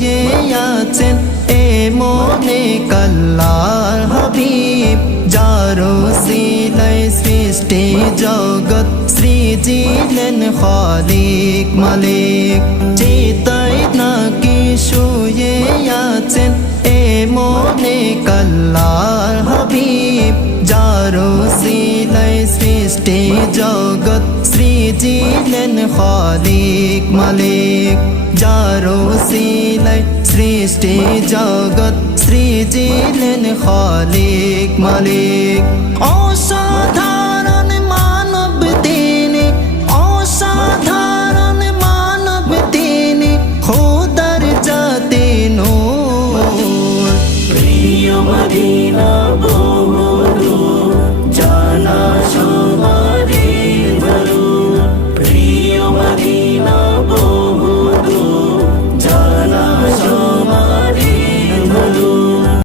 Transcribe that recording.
ये याचिन ए मोने कल्लार हबीब जारो सीलै सृष्टि जगत सृजिलेन खालिक मालिक চেতাই নাকি শুয়ে আছেন এ মনে কল্লার হবিব যারো সিলাই সৃষ্টি জগৎ সৃজিলেন খালিক মালিক যারো সি সৃষ্টি জগৎ সৃজিলেন খালিক মালিক। অসাধারণ মানব তিনি, অসাধারণ মানব তিনি, খোদার জাতি নূর। মদিনা।